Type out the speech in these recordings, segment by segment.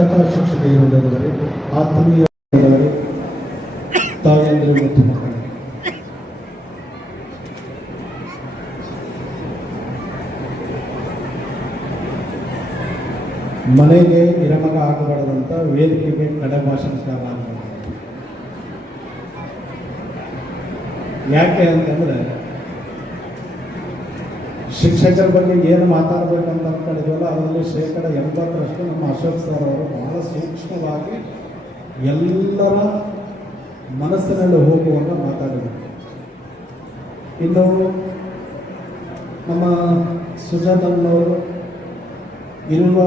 ಶಿಕ್ಷಕ ಶಿಕ್ಷಕಿಯರಿಲ್ಲದವರೇ ಆತ್ಮೀಯ ತಾಯಂದಿರು ಮತ್ತು ಮಕ್ಕಳೇ. ಮನೆಗೆ ಇರಮಗ ಆಗಬಾರದಂತ ವೇದಿಕೆಗೆ ಕಡೆ ಭಾಷಣ ಯಾಕೆ ಅಂತಂದ್ರೆ ಶಿಕ್ಷಕರ ಬಗ್ಗೆ ಏನು ಮಾತಾಡಬೇಕಂತ ಅಂದ್ಕೊಂಡಿದ್ದೀವಲ್ಲ ಅದರಲ್ಲಿ ಶೇಕಡ ಎಂಬತ್ತರಷ್ಟು ನಮ್ಮ ಅಶೋಕ್ ಸರ್ ಅವರು ಬಹಳ ಸೂಕ್ಷ್ಮವಾಗಿ ಎಲ್ಲರ ಮನಸ್ಸಿನಲ್ಲಿ ಹೋಗುವಾಗ ಮಾತಾಡಿದರು. ಇನ್ನು ನಮ್ಮ ಸುಜಾತಮ್ಮನವರು ಇರುವ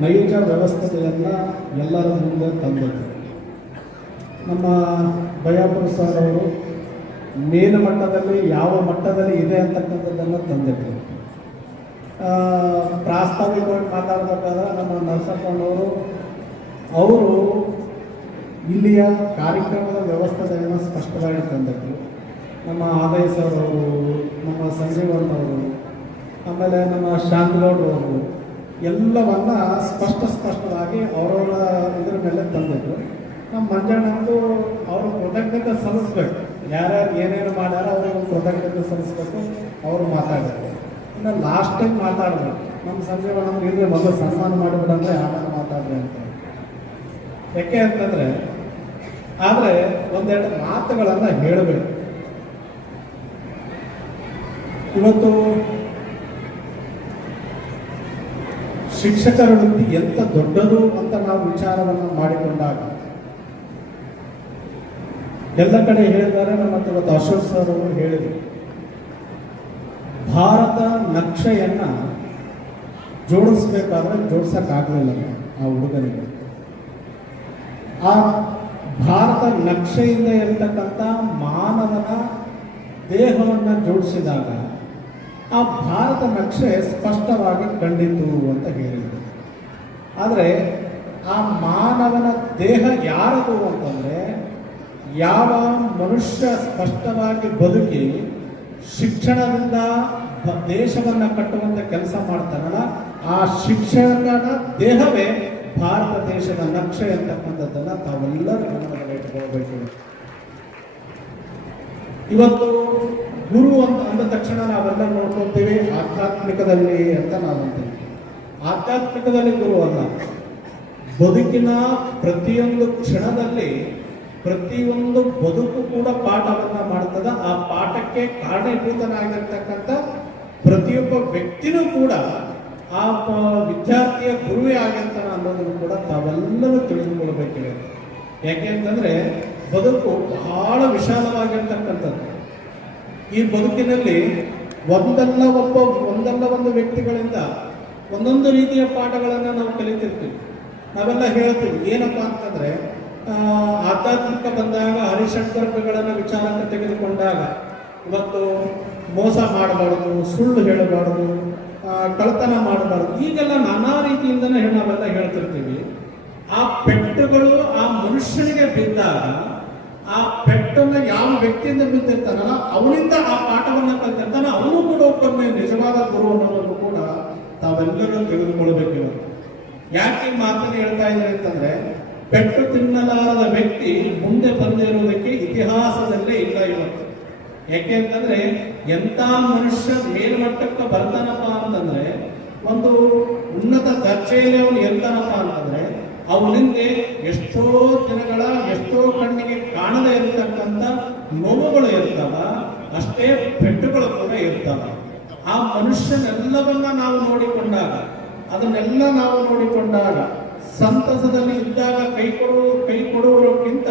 ನೈಜ ವ್ಯವಸ್ಥೆಗಳನ್ನು ಎಲ್ಲರ ಮುಂದೆ ತಂದರು ನಮ್ಮ ದಯಾಪುರ ಸರ್ ಅವರು ಮೇಲು ಮಟ್ಟದಲ್ಲಿ ಯಾವ ಮಟ್ಟದಲ್ಲಿ ಇದೆ ಅಂತಕ್ಕಂಥದ್ದನ್ನು ತಂದಿದ್ರು. ಆ, ಪ್ರಾಸ್ತಾವಿಕವಾಗಿ ಮಾತಾಡಬೇಕಾದ್ರೆ ನಮ್ಮ ನರಸಪ್ಪನವರು, ಅವರು ಇಲ್ಲಿಯ ಕಾರ್ಯಕ್ರಮದ ವ್ಯವಸ್ಥೆಗಳನ್ನು ಸ್ಪಷ್ಟವಾಗಿ ತಂದದ್ದು ನಮ್ಮ ಆದಾಯ ಸರ್ ಅವರು, ನಮ್ಮ ಸಂಜೀವನ್ ಅವರು, ಆಮೇಲೆ ನಮ್ಮ ಶಾಂತಗೌಡ್ ಅವರು, ಎಲ್ಲವನ್ನ ಸ್ಪಷ್ಟ ಸ್ಪಷ್ಟವಾಗಿ ಅವರವರ ಇದ್ರ ಮೇಲೆ ತಂದಿದ್ರು. ನಮ್ಮ ಮಂಜಣ್ಣಂದು ಅವರು ಕೃತಜ್ಞತೆ ಸಲ್ಲಿಸ್ಬೇಕು. ಯಾರ್ಯಾರು ಏನೇನು ಮಾಡ್ಯಾರ ಅವ್ರಿಗೆ ಕೃತಜ್ಞತೆ ಸಲ್ಲಿಸ್ಬೇಕು. ಅವರು ಮಾತಾಡಿದ್ರು. ಇನ್ನು ಲಾಸ್ಟ್ ಟೈಮ್ ಮಾತಾಡಿದ್ರು ನಮ್ಮ ಸಂಜೆ ಮೇಡಮ್ ಇದ್ರೆ ಮೊದಲು ಸನ್ಮಾನ ಮಾಡಿಬಿಡಂದ್ರೆ ಆಮೇಲೆ ಮಾತಾಡ್ರಿ ಅಂತ. ಯಾಕೆ ಅಂತಂದ್ರೆ, ಆದರೆ ಒಂದೆರಡು ಮಾತುಗಳನ್ನು ಹೇಳಬೇಕು. ಇವತ್ತು ಶಿಕ್ಷಕರ ವೃತ್ತಿ ಎಂತ ದೊಡ್ಡದು ಅಂತ ನಾವು ವಿಚಾರವನ್ನು ಮಾಡಿಕೊಂಡಾಗ, ಎಲ್ಲ ಕಡೆ ಹೇಳಿದ್ದಾರೆ, ನಮ್ಮ ಇವತ್ತು ಅಶೋಕ್ ಸರ್ ಅವರು ಹೇಳಿದರು. ಭಾರತ ನಕ್ಷೆಯನ್ನ ಜೋಡಿಸ್ಬೇಕಾದ್ರೆ ಜೋಡ್ಸಕ್ಕಾಗಲಿಲ್ಲ ಆ ಹುಡುಗನಿಗೆ. ಆ ಭಾರತ ನಕ್ಷೆಯಿಂದ ಇರತಕ್ಕಂಥ ಮಾನವನ ದೇಹವನ್ನು ಜೋಡಿಸಿದಾಗ ಆ ಭಾರತ ನಕ್ಷೆ ಸ್ಪಷ್ಟವಾಗಿ ಕಂಡಿತು ಅಂತ ಹೇಳಿದರು. ಆದರೆ ಆ ಮಾನವನ ದೇಹ ಯಾರದು ಅಂತಂದರೆ ಯಾವ ಮನುಷ್ಯ ಸ್ಪಷ್ಟವಾಗಿ ಬದುಕಿ ಶಿಕ್ಷಣದಿಂದ ದೇಶವನ್ನು ಕಟ್ಟುವಂತ ಕೆಲಸ ಮಾಡ್ತಾರಲ್ಲ, ಆ ಶಿಕ್ಷಣದ ದೇಹವೇ ಭಾರತ ದೇಶದ ನಕ್ಷೆ ಅಂತಕ್ಕಂಥದ್ದನ್ನ ತಾವೆಲ್ಲರೂ ಇಟ್ಕೊಳ್ಬೇಕು. ಇವತ್ತು ಗುರು ಅಂತ ಅಂದ ತಕ್ಷಣ ನಾವೆಲ್ಲ ನೋಡ್ಕೊಳ್ತೀವಿ ಆಧ್ಯಾತ್ಮಿಕದಲ್ಲಿ ಅಂತ ನಾವು ಅಂತೀವಿ ಆಧ್ಯಾತ್ಮಿಕದಲ್ಲಿ ಗುರು ಅಲ್ಲ. ಬದುಕಿನ ಪ್ರತಿಯೊಂದು ಕ್ಷಣದಲ್ಲಿ ಪ್ರತಿಯೊಂದು ಬದುಕು ಕೂಡ ಪಾಠವನ್ನ ಮಾಡ್ತದ. ಆ ಪಾಠಕ್ಕೆ ಕಾರಣೀಭೂತನಾಗಿರ್ತಕ್ಕಂಥ ಪ್ರತಿಯೊಬ್ಬ ವ್ಯಕ್ತಿನೂ ಕೂಡ ಆ ವಿದ್ಯಾರ್ಥಿಯ ಗುರುವೇ ಆಗಿರ್ತಾನೆ ಅನ್ನೋದನ್ನು ಕೂಡ ತಾವೆಲ್ಲರೂ ಯಾಕೆ ಅಂತಂದ್ರೆ ಬದುಕು ಬಹಳ ವಿಶಾಲವಾಗಿರ್ತಕ್ಕಂಥದ್ದು. ಈ ಬದುಕಿನಲ್ಲಿ ಒಂದಲ್ಲ ಒಬ್ಬ, ಒಂದಲ್ಲ ಒಂದು ವ್ಯಕ್ತಿಗಳಿಂದ ಒಂದೊಂದು ರೀತಿಯ ಪಾಠಗಳನ್ನು ನಾವು ಕಲಿತಿರ್ತೀವಿ. ನಾವೆಲ್ಲ ಹೇಳ್ತೀವಿ, ಏನಪ್ಪಾ ಅಂತಂದ್ರೆ ಆಧ್ಯಾತ್ಮಿಕ ಬಂದಾಗ ಹರಿಶಂಕರಗಳನ್ನು ವಿಚಾರಕ್ಕೆ ತೆಗೆದುಕೊಂಡಾಗ ಇವತ್ತು ಮೋಸ ಮಾಡಬಾರ್ದು, ಸುಳ್ಳು ಹೇಳಬಾರ್ದು ಕಳ್ತನ ಮಾಡಬಾರ್ದು, ಈಗೆಲ್ಲ ನಾನಾ ರೀತಿಯಿಂದನೇ ನಾವೆಲ್ಲ ಹೇಳ್ತಿರ್ತೀವಿ. ಆ ಪೆಟ್ಟುಗಳು ಆ ಮನುಷ್ಯನಿಗೆ ಬಿದ್ದಾಗ, ಆ ಪೆಟ್ಟನ್ನು ಯಾವ ವ್ಯಕ್ತಿಯಿಂದ ಬಿದ್ದಿರ್ತಾನಲ್ಲ, ಅವನಿಂದ ಆ ಪಾಠವನ್ನು ಕಲ್ತಿರ್ತಾನೆ, ಅವನು ಕೂಡ ಒಬ್ಬೊಮ್ಮೆ ನಿಜವಾದ ಗುರು ಅನ್ನೋದನ್ನು ಕೂಡ ತಾವೆಲ್ಲರೂ ತಿಳಿದುಕೊಳ್ಬೇಕಿರೋದು ಯಾಕೆ ಮಾತನ್ನು ಹೇಳ್ತಾ ಇದ್ದಾರೆ ಅಂತಂದ್ರೆ ಪೆಟ್ಟು ತಿನ್ನಲಾರದ ವ್ಯಕ್ತಿ ಮುಂದೆ ಬಂದಿರುವುದಕ್ಕೆ ಇತಿಹಾಸದಲ್ಲೇ ಇಲ್ಲ ಇವತ್ತು ಯಾಕೆಂತಂದ್ರೆ ಎಂತ ಮನುಷ್ಯ ಮೇಲ್ಮಟ್ಟಕ್ಕೆ ಬರ್ತಾನಪ್ಪ ಅಂತಂದ್ರೆ, ಒಂದು ಉನ್ನತ ದರ್ಜೆಯಲ್ಲಿ ಅವನು ಎಂತಾನಪ್ಪ ಅಂತಂದ್ರೆ, ಅವನಿಂದ ಎಷ್ಟೋ ದಿನಗಳ, ಎಷ್ಟೋ ಕಣ್ಣಿಗೆ ಕಾಣದೇ ಇರತಕ್ಕಂಥ ನೋವುಗಳು ಇರ್ತಾವ, ಅಷ್ಟೇ ಪೆಟ್ಟುಗಳು ಕೂಡ ಇರ್ತಾವ. ಆ ಮನುಷ್ಯನೆಲ್ಲವನ್ನ ನಾವು ನೋಡಿಕೊಂಡಾಗ, ಅದನ್ನೆಲ್ಲ ನಾವು ನೋಡಿಕೊಂಡಾಗ ಸಂತಸದಲ್ಲಿ ಇದ್ದಾಗ ಕೈ ಕೊಡುವ ಕೈ ಕೊಡುವುದಕ್ಕಿಂತ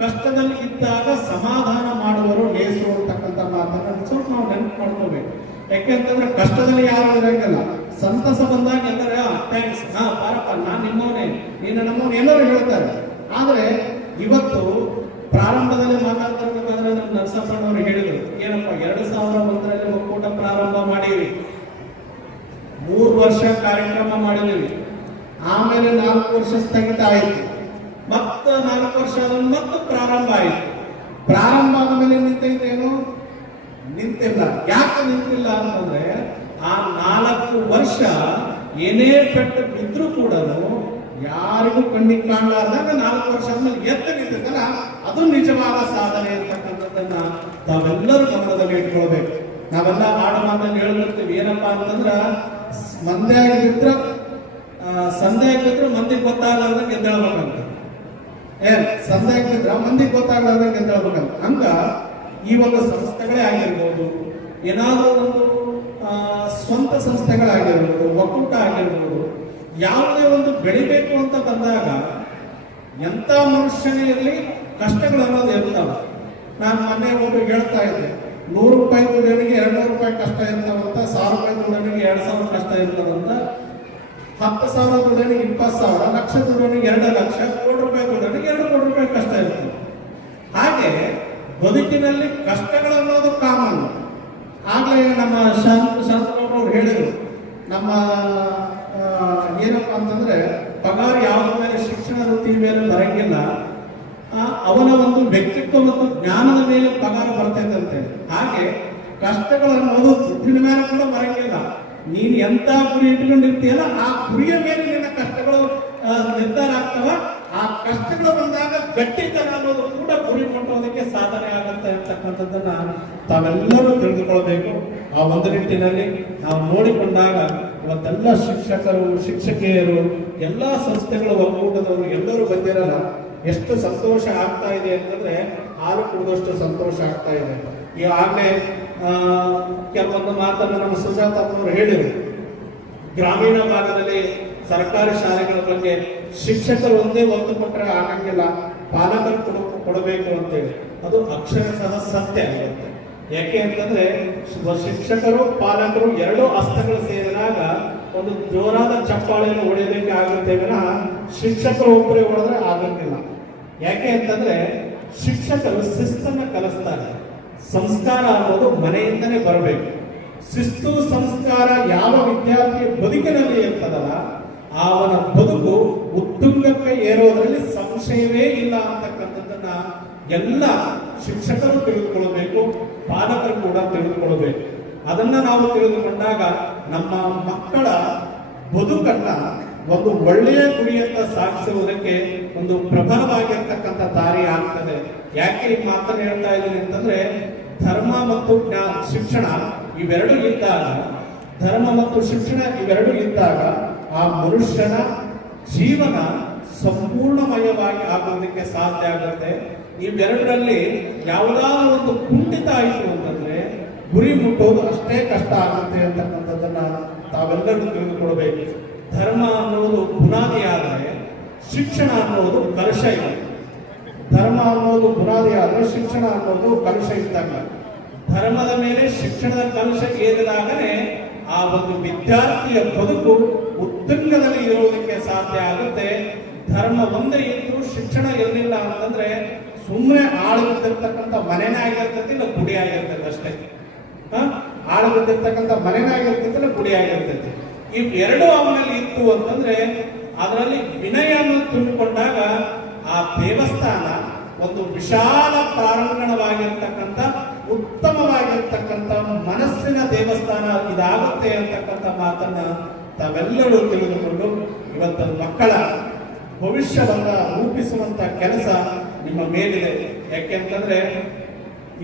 ಕಷ್ಟದಲ್ಲಿ ಇದ್ದಾಗ ಸಮಾಧಾನ ಮಾಡುವರು ಲೇಸು ಅಂತಕ್ಕಂಥ ಮಾತನ್ನು ಸ್ವಲ್ಪ ನಾವು ನೆನಪು ಮಾಡ್ಕೋಬೇಕು. ಯಾಕೆಂತಂದ್ರೆ ಕಷ್ಟದಲ್ಲಿ ಯಾರು ಇರಂಗಿಲ್ಲ ಸಂತಸ ಬಂದಾಗ ಎಲ್ಲರ ಥ್ಯಾಂಕ್ಸ್ ಹಾ ಪಾರಪ್ಪ, ನಾನು ನಿಮ್ಮವನೇ. ನೀನು ನಮ್ಮವನು. ಎಲ್ಲರೂ ಹೇಳ್ತಾರೆ. ಆದರೆ ಇವತ್ತು ಪ್ರಾರಂಭದಲ್ಲಿ ಮಾತಾಡ್ತಿರ್ಬೇಕಾದ್ರೆ ನಮ್ಮ ನರಸಪ್ಪನವರು ಹೇಳಿದರು, ಏನಪ್ಪ, ಎರಡು ಸಾವಿರ ಒಂದರಲ್ಲಿ ಒಕ್ಕೂಟ ಪ್ರಾರಂಭ ಮಾಡಿವಿ ಮೂರು ವರ್ಷ ಕಾರ್ಯಕ್ರಮ ಮಾಡಿದೀವಿ. ಆಮೇಲೆ ನಾಲ್ಕು ವರ್ಷ ಸ್ಥಗಿತ ಆಯಿತು ಮತ್ತೆ ನಾಲ್ಕು ವರ್ಷ ಆದ ಮತ್ತೆ ಪ್ರಾರಂಭ ಆಯಿತು. ಪ್ರಾರಂಭ ಆದ ಮೇಲೆ ನಿಂತೈತೇನು ನಿಂತಿಲ್ಲ. ಯಾಕೆ ನಿಂತಿಲ್ಲ ಅಂತಂದ್ರೆ ಆ ನಾಲ್ಕು ವರ್ಷ ಏನೇ ಪೆಟ್ಟು ಬಿದ್ರೂ ಕೂಡ ಯಾರಿಗೂ ಕಣ್ಣಿಗೆ ಕಾಣಲಾರ್ದಾಗ ನಾಲ್ಕು ವರ್ಷ ಆದ್ಮೇಲೆ ಎತ್ತ ನಿಂತಿರ್ತಾರ ಅದು ನಿಜವಾದ ಸಾಧನೆ ಅಂತಕ್ಕಂಥದ್ದನ್ನ ತಾವೆಲ್ಲರೂ ಗಮನದಲ್ಲಿ ಇಟ್ಕೊಳ್ಬೇಕು. ನಾವೆಲ್ಲ ಆಡ ಅಂತ ಹೇಳ್ಬಿಡ್ತೀವಿ. ಏನಪ್ಪಾ ಅಂತಂದ್ರ ಸ್- ಮಂದೆ ಆಗಿದ್ರೆ ಬಿದ್ರೆ ಮಂದಿಗೆ ಗೊತ್ತಾಗಲಾರ್ದಂಗೆ ಎದ್ದೇಳ್ಬೇಕಂತ. ಏನ್ ಸಂದೇಹ ಬಿದ್ರೆ ಮಂದಿಗೆ ಗೊತ್ತಾಗಲಾರ್ದಂಗೆ ಎದ್ದೇಳ್ಬೇಕಂತ. ಹಂಗ ಒಂದು ಸಂಸ್ಥೆಗಳೇ ಆಗಿರ್ಬೋದು, ಏನಾದರೂ ಒಂದು ಸ್ವಂತ ಸಂಸ್ಥೆಗಳಾಗಿರ್ಬೋದು ಒಕ್ಕೂಟ ಆಗಿರ್ಬೋದು, ಯಾವುದೇ ಒಂದು ಬೆಳಿಬೇಕು ಅಂತ ಬಂದಾಗ ಎಂಥ ಮನುಷ್ಯನೇ ಇರಲಿ, ಕಷ್ಟಗಳು ಅನ್ನೋದು ಇರ್ತಾವ. ನಾನು ಮೊನ್ನೆ ಒಬ್ಬರು ಹೇಳ್ತಾ ಇದ್ದೆ, ನೂರು ರೂಪಾಯಿ ದುಡಿಯೋನಿಗೆ ಎರಡು ನೂರು ರೂಪಾಯಿ ಕಷ್ಟ ಇರ್ತಾವಂತ, ಸಾವಿರ ರೂಪಾಯಿ ದುಡಿಯೋನಿಗೆ ಎರಡು ಸಾವಿರ ಕಷ್ಟ ಇರ್ತದಂತ ಹತ್ತು ಸಾವಿರ ದುಡಿಯೋನಿಗೆ ಇಪ್ಪತ್ತು ಸಾವಿರ, ಲಕ್ಷ ದುಡಿಯೋನಿಗೆ ಎರಡು ಲಕ್ಷ, ಕೋಟಿ ರೂಪಾಯಿ ದುಡಿಯೋನಿಗೆ ಎರಡು ಕೋಟಿ ರೂಪಾಯಿ ಕಷ್ಟ ಇರ್ತದೆ ಹಾಗೆ ಬದುಕಿನಲ್ಲಿ ಕಷ್ಟಗಳನ್ನೋದು ಕಾಮನ್ ಆಗಲೇ ನಮ್ಮ ಶಾಂತ ಶಾಂತನವರು ಹೇಳಿದರು, ನಮ್ಮ ಏನಪ್ಪ ಅಂತಂದ್ರೆ, ಪಗಾರ ಯಾವುದ್ರ ಮೇಲೆ, ಶಿಕ್ಷಣ ವೃತ್ತಿ ಮೇಲೆ ಬರಂಗಿಲ್ಲ ಅವನ ಒಂದು ವ್ಯಕ್ತಿತ್ವ ಮತ್ತು ಜ್ಞಾನದ ಮೇಲೆ ಪಗಾರ ಬರ್ತೈತಂತೆ ಹಾಗೆ ಕಷ್ಟಗಳನ್ನೋದು ದುಡ್ಡಿನ ಮೇಲೆ ಕೂಡ ಬರಂಗಿಲ್ಲ. ನೀನು ಎಂತ ಗುರಿ ಇಟ್ಕೊಂಡಿರ್ತೀಯಲ್ಲ ಆ ಗುರಿಯ ಮೇಲೆ ನಿನ್ನ ಕಷ್ಟಗಳು ನಿರ್ಧಾರ ಆಗ್ತವ. ಆ ಕಷ್ಟಗಳು ಬಂದಾಗ ಗಟ್ಟಿತನ ಅನ್ನೋದು ಕೂಡ ಗುರಿ ಮುಟ್ಟೋದಕ್ಕೆ ಸಾಧನೆ ಆಗುತ್ತೆ ಅಂತಕ್ಕಂಥದ್ದನ್ನ ತಾವೆಲ್ಲರೂ ತಿಳಿದುಕೊಳ್ಬೇಕು. ಆ ಒಂದು ನಿಟ್ಟಿನಲ್ಲಿ ನಾವು ನೋಡಿಕೊಂಡಾಗ ಇವತ್ತೆಲ್ಲ ಶಿಕ್ಷಕರು ಶಿಕ್ಷಕಿಯರು ಎಲ್ಲ ಸಂಸ್ಥೆಗಳು ಒಕ್ಕೂಟದವರು ಎಲ್ಲರೂ ಬಂದಿರಲ್ಲ ಎಷ್ಟು ಸಂತೋಷ ಆಗ್ತಾ ಇದೆ ಅಂತಂದ್ರೆ ಹಾಲು ಕುಡಿದಷ್ಟು ಸಂತೋಷ ಆಗ್ತಾ ಇದೆ. ಈಗಾಗಲೇ ಆ, ಕೆಲವೊಂದು ಮಾತನ್ನು ನಮ್ಮ ಸುಜಾತ ಅವರು ಹೇಳಿದರು. ಗ್ರಾಮೀಣ ಭಾಗದಲ್ಲಿ ಸರ್ಕಾರಿ ಶಾಲೆಗಳ ಬಗ್ಗೆ ಶಿಕ್ಷಕರು ಒಂದೇ ಒತ್ತು ಕೊಟ್ಟರೆ ಆಗಂಗಿಲ್ಲ ಪಾಲಕರು ಕೊಡ, ಕೊಡಬೇಕು ಅಂತೇಳಿ. ಅದು ಅಕ್ಷರ ಸಹ ಸತ್ಯ ಆಗಿರುತ್ತೆ. ಯಾಕೆ ಅಂತಂದ್ರೆ ಶಿಕ್ಷಕರು, ಪಾಲಕರು ಎರಡೂ ಹಸ್ತಗಳು ಸೇರಿದಾಗ ಒಂದು ಜೋರಾದ ಚಪ್ಪಾಳೆಯನ್ನು ಹೊಡೆಯಲಿಕ್ಕೆ ಆಗುತ್ತೆ ವಿನಃ ಶಿಕ್ಷಕರು ಒಬ್ಬರೇ ಹೊಡೆದ್ರೆ ಆಗಂಗಿಲ್ಲ. ಯಾಕೆ ಅಂತಂದ್ರೆ, ಶಿಕ್ಷಕರು ಶಿಸ್ತನ್ನು ಕಲಿಸ್ತಾರೆ. ಸಂಸ್ಕಾರ ಅನ್ನೋದು ಮನೆಯಿಂದನೇ ಬರಬೇಕು. ಶಿಸ್ತು, ಸಂಸ್ಕಾರ ಯಾವ ವಿದ್ಯಾರ್ಥಿಯ ಬದುಕಿನಲ್ಲಿ ಇರ್ತದಲ್ಲ ಅವನ ಬದುಕು ಉತ್ತುಂಗಕ್ಕೆ ಏರೋದ್ರಲ್ಲಿ ಸಂಶಯವೇ ಇಲ್ಲ ಅಂತಕ್ಕಂಥದ್ದನ್ನ ಎಲ್ಲ ಶಿಕ್ಷಕರು ತಿಳಿದುಕೊಳ್ಳಬೇಕು, ಪಾಲಕರು ಕೂಡ ತಿಳಿದುಕೊಳ್ಳಬೇಕು. ಅದನ್ನ ನಾವು ತಿಳಿದುಕೊಂಡಾಗ ನಮ್ಮ ಮಕ್ಕಳ ಬದುಕನ್ನ ಒಂದು ಒಳ್ಳೆಯ ಗುರಿಯತ್ತ ಸಾಗಿಸುವುದಕ್ಕೆ ಒಂದು ಪ್ರಬಲವಾಗಿರ್ತಕ್ಕಂಥ ದಾರಿ ಆಗ್ತದೆ. ಯಾಕೆ ನಿಮ್ಮ ಮಾತನ್ನು ಹೇಳ್ತಾ ಇದ್ದೀನಿ ಅಂತಂದ್ರೆ, ಧರ್ಮ ಮತ್ತು ಜ್ಞಾನ, ಶಿಕ್ಷಣ ಇವೆರಡು ಇದ್ದಾಗ ಧರ್ಮ ಮತ್ತು ಶಿಕ್ಷಣ ಇವೆರಡು ಇದ್ದಾಗ ಆ ಮನುಷ್ಯನ ಜೀವನ ಸಂಪೂರ್ಣಮಯವಾಗಿ ಆಗೋದಕ್ಕೆ ಸಾಧ್ಯ ಆಗುತ್ತೆ. ಇವೆರಡರಲ್ಲಿ ಯಾವುದಾದ್ರೂ ಒಂದು ಕುಂಠಿತ ಆಯಿತು ಅಂತಂದ್ರೆ, ಗುರಿ ಮುಟ್ಟೋದು ಅಷ್ಟೇ ಕಷ್ಟ ಆಗುತ್ತೆ ಅಂತಕ್ಕಂಥದ್ದನ್ನ ತಾವೆಲ್ಲರೂ ತಿಳಿದುಕೊಳ್ಬೇಕು. ಧರ್ಮ ಅನ್ನೋದು ಬುನಾದಿ ಆದರೆ, ಶಿಕ್ಷಣ ಅನ್ನೋದು ಕಲಶ ಇದೆ ಧರ್ಮ ಅನ್ನೋದು ಬುನಾದಿ ಆದರೆ ಶಿಕ್ಷಣ ಅನ್ನೋದು ಕಲುಷ ಇದ್ದಾಗ. ಧರ್ಮದ ಮೇಲೆ ಶಿಕ್ಷಣದ ಕಲುಷ ಏರಿದಾಗಲೇ ಆ ಒಂದು ವಿದ್ಯಾರ್ಥಿಯ ಬದುಕು ಉತ್ತುಂಗದಲ್ಲಿ ಇರೋದಕ್ಕೆ ಸಾಧ್ಯ ಆಗುತ್ತೆ. ಧರ್ಮ ಒಂದೇ ಇದ್ದು ಶಿಕ್ಷಣ ಇರಲಿಲ್ಲ ಅಂತಂದ್ರೆ ಸುಮ್ಮನೆ ಆಳುತ್ತಿರ್ತಕ್ಕಂಥ ಮನೆನೇ ಆಗಿರ್ತೈತಿ, ಇಲ್ಲ ಗುಡಿ ಆಗಿರ್ತದೆ ಅಷ್ಟೇ. ಆಳುತ್ತಿರ್ತಕ್ಕಂಥ ಮನೆನೇ ಆಗಿರ್ತೈತಿ, ಇಲ್ಲ ಗುಡಿ ಆಗಿರ್ತೈತಿ. ಇವ್ ಎರಡು ಅವನಲ್ಲಿ ಇತ್ತು ಅಂತಂದ್ರೆ ಅದರಲ್ಲಿ ವಿನಯವನ್ನು ತುಂಬಿಕೊಂಡಾಗ ಆ ದೇವಸ್ಥಾನ ಒಂದು ವಿಶಾಲ ಪ್ರಾರಂಗಣವಾಗಿರ್ತಕ್ಕಂಥ ಉತ್ತಮವಾಗಿರ್ತಕ್ಕಂಥ ಮನಸ್ಸಿನ ದೇವಸ್ಥಾನ ಇದಾಗುತ್ತೆ ಅಂತಕ್ಕಂಥ ಮಾತನ್ನ ತಾವೆಲ್ಲರೂ ತಿಳಿದುಕೊಂಡು ಇವತ್ತು ಮಕ್ಕಳ ಭವಿಷ್ಯವನ್ನ ರೂಪಿಸುವಂತ ಕೆಲಸ ನಿಮ್ಮ ಮೇಲಿದೆ. ಯಾಕೆಂತಂದ್ರೆ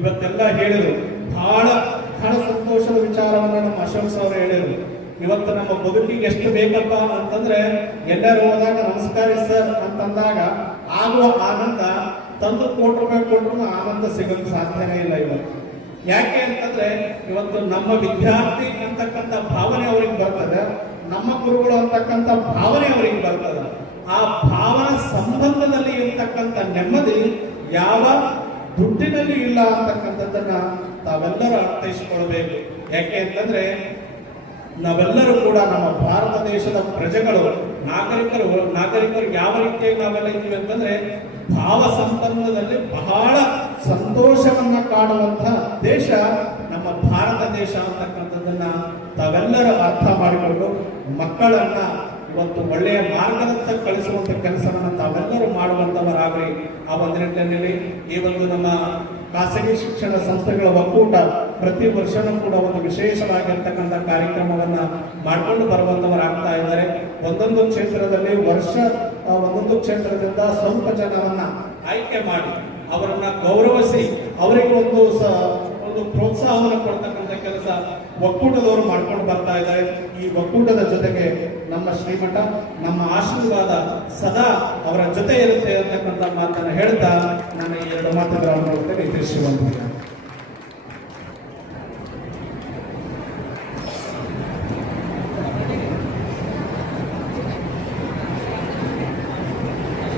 ಇವತ್ತೆಲ್ಲ ಹೇಳಿದ್ರು, ಬಹಳ ಬಹಳ ಸಂತೋಷದ ವಿಚಾರವನ್ನ ನಮ್ಮ ಅಶೋಕ್ ಸರ್ ಹೇಳಿದ್ರು. ಇವತ್ತು ನಮ್ಮ ಬದುಕಿಗೆ ಎಷ್ಟು ಬೇಕಪ್ಪ ಅಂತಂದ್ರೆ ಎಲ್ಲರೂ ಹೋದಾಗ ನಮಸ್ಕಾರ ಸರ್ ಅಂತಂದಾಗ ಆಗುವ ಆನಂದ ತಂದು ಕೋಟಿ ರೂಪಾಯಿ ಕೊಟ್ಟರು ಆನಂದ ಸಿಗಲು ಸಾಧ್ಯನೇ ಇಲ್ಲ ಇವತ್ತು. ಯಾಕೆ ಅಂತಂದ್ರೆ ಇವತ್ತು ನಮ್ಮ ವಿದ್ಯಾರ್ಥಿ ಅಂತಕ್ಕಂಥ ಭಾವನೆ ಅವ್ರಿಗೆ ಬರ್ತದೆ, ನಮ್ಮ ಗುರುಗಳು ಅಂತಕ್ಕಂಥ ಭಾವನೆ ಅವ್ರಿಗೆ ಬರ್ತದೆ. ಆ ಭಾವನಾ ಸಂಬಂಧದಲ್ಲಿ ಇರ್ತಕ್ಕಂಥ ನೆಮ್ಮದಿ ಯಾವ ದುಡ್ಡಿನಲ್ಲಿ ಇಲ್ಲ ಅಂತಕ್ಕಂಥದ್ದನ್ನ ತಾವೆಲ್ಲರೂ ಅರ್ಥೈಸಿಕೊಳ್ಬೇಕು. ಯಾಕೆ ಅಂತಂದ್ರೆ ನಾವೆಲ್ಲರೂ ಕೂಡ ನಮ್ಮ ಭಾರತ ದೇಶದ ಪ್ರಜೆಗಳು, ನಾಗರಿಕರು ನಾಗರಿಕರು ಯಾವ ರೀತಿಯಾಗಿ ನಾವೆಲ್ಲ ಇದ್ದೀವಿ ಅಂತಂದ್ರೆ ಭಾವ ಸಂಪನ್ನದಲ್ಲಿ ಬಹಳ ಸಂತೋಷವನ್ನ ಕಾಣುವಂತಹ ದೇಶ ನಮ್ಮ ಭಾರತ ದೇಶ ಅಂತಕ್ಕಂಥದ್ದನ್ನ ತಾವೆಲ್ಲರೂ ಅರ್ಥ ಮಾಡಿಕೊಂಡು ಮಕ್ಕಳನ್ನ ಇವತ್ತು ಒಳ್ಳೆಯ ಮಾರ್ಗದತ್ತ ಕಳಿಸುವಂತ ಕೆಲಸವನ್ನ ತಾವೆಲ್ಲರೂ ಮಾಡುವಂತವರಾಗ್ರಿ ಆ ಒಂದು ನಿಟ್ಟಿನಲ್ಲಿ ಈ ಒಂದು ನಮ್ಮ ಖಾಸಗಿ ಶಿಕ್ಷಣ ಸಂಸ್ಥೆಗಳ ಒಕ್ಕೂಟ ಪ್ರತಿ ವರ್ಷನೂ ಕೂಡ ಒಂದು ವಿಶೇಷವಾಗಿರ್ತಕ್ಕಂಥ ಕಾರ್ಯಕ್ರಮವನ್ನ ಮಾಡ್ಕೊಂಡು ಬರುವಂತವರಾಗ್ತಾ ಇದ್ದಾರೆ. ಒಂದೊಂದು ಕ್ಷೇತ್ರದಲ್ಲಿ ವರ್ಷ ಒಂದೊಂದು ಕ್ಷೇತ್ರದಿಂದ ಸ್ವಲ್ಪ ಜನರನ್ನ ಆಯ್ಕೆ ಮಾಡಿ, ಅವರನ್ನ ಗೌರವಿಸಿ, ಅವರಿಗೆ ಒಂದು ಒಂದು ಪ್ರೋತ್ಸಾಹವನ್ನು ಕೊಡ್ತಕ್ಕಂಥ ಕೆಲಸ ಒಕ್ಕೂಟದವರು ಮಾಡ್ಕೊಂಡು ಬರ್ತಾ ಇದ್ದಾರೆ. ಈ ಒಕ್ಕೂಟದ ಜೊತೆಗೆ ನಮ್ಮ ಶ್ರೀಮಠ, ನಮ್ಮ ಆಶೀರ್ವಾದ ಸದಾ ಅವರ ಜೊತೆ ಇರುತ್ತೆ ಅಂತಕ್ಕಂಥ ಮಾತನ್ನು ಹೇಳ್ತಾ ನಾನು ಈ ಎರಡು ಮಾತುಗಳನ್ನು ನೋಡ್ತೇನೆ